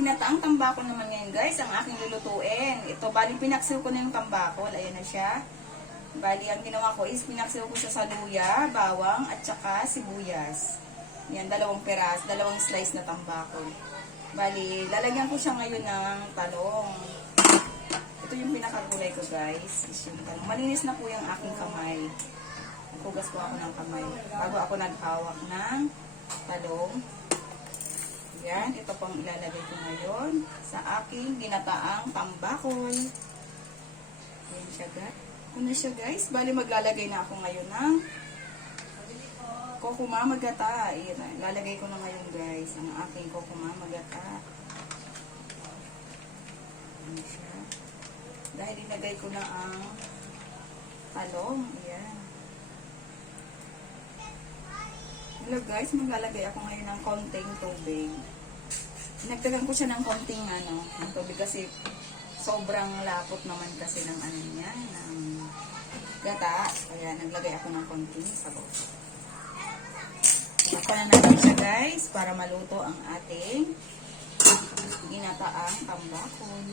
Ginataang tambakol naman ngayon guys, ang aking lulutuin. Ito, bali pinaksiw ko na yung tambakol. Ayan na siya. Bali, ang ginawa ko is pinaksiw ko siya sa luya, bawang, at saka sibuyas. Yan, dalawang slice na tambakol. Bali, lalagyan ko siya ngayon ng talong. Ito yung pinakagulay ko guys, is yung talong. Malinis na po yung aking kamay. Naghugas po ako ng kamay bago ako naghawak ng talong. Yan, ito pang ilalagay ko ngayon sa aking ginataang tambakol. Yan siya guys. Ano siya guys? Bali maglalagay na ako ngayon ng kokumama gata. Yan, lalagay ko na ngayon guys ang aking kokumama gata. Yan siya. Dahil inagay ko na ang talong. Yan. Hello guys, maglalagay ako ngayon ng konting tubig. Nagdagan ko siya ng konting ng tubig kasi sobrang lapot naman kasi ng niya, ng gata. Kaya naglagay ako ng konting sabaw. Takpan na natin siya guys para maluto ang ating ginataang tambakol.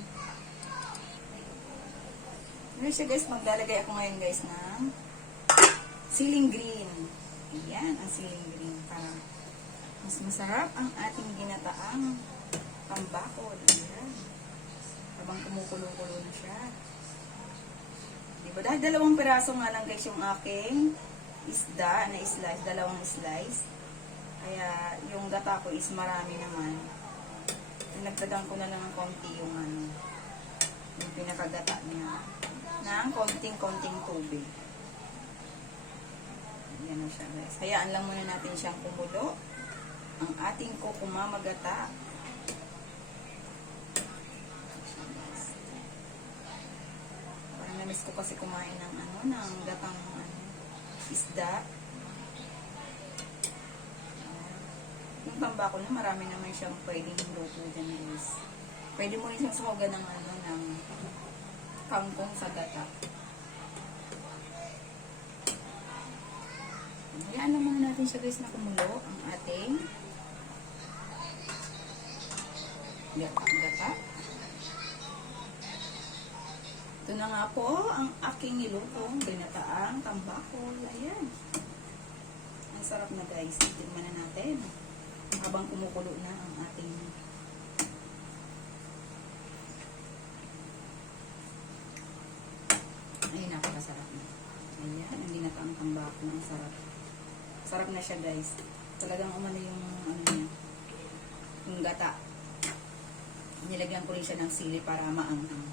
Ano siya guys, maglalagay ako ngayon guys ng siling green. Ayan, ang siling green para mas masarap ang ating ginataang tambakol. Ayan. Habang kumukulo-kulo na siya. Diba? Dahil dalawang piraso nga lang guys yung aking isda na slice, dalawang slice. Kaya yung gata ko is marami naman. Nagdagan ko na lang ng konti yung yung pinakagata niya. Ng konting-konting tubig. Yan na siya guys. Hayaan lang muna natin siyang kumulo. Ang ating kokumama gata. Parang namiss ko kasi kumain ng ng gatang isda. Yung tambakol na marami naman siyang pwedeng luto dyan guys. Pwede mo rin siyang sumaga ng ng kangkong sa gata. Hayaan lang muna natin siya guys na kumulo ang ating gata. Ito na nga po ang aking nilutong ginataang tambakol. Ayan. Ang sarap na guys. Tignan na natin habang kumukulo na ang ating ayun, napakasarap na. Ayan, ang ginataang tambakol. Ang sarap. Sarap na siya guys. Talagang umano yung niya, yung gata. Nilagyan ko rin siya ng sili para maanghang.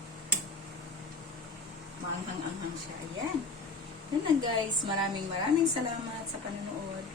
Maanghang-anghang siya. Ayan. Yan na guys. Maraming salamat sa panonood.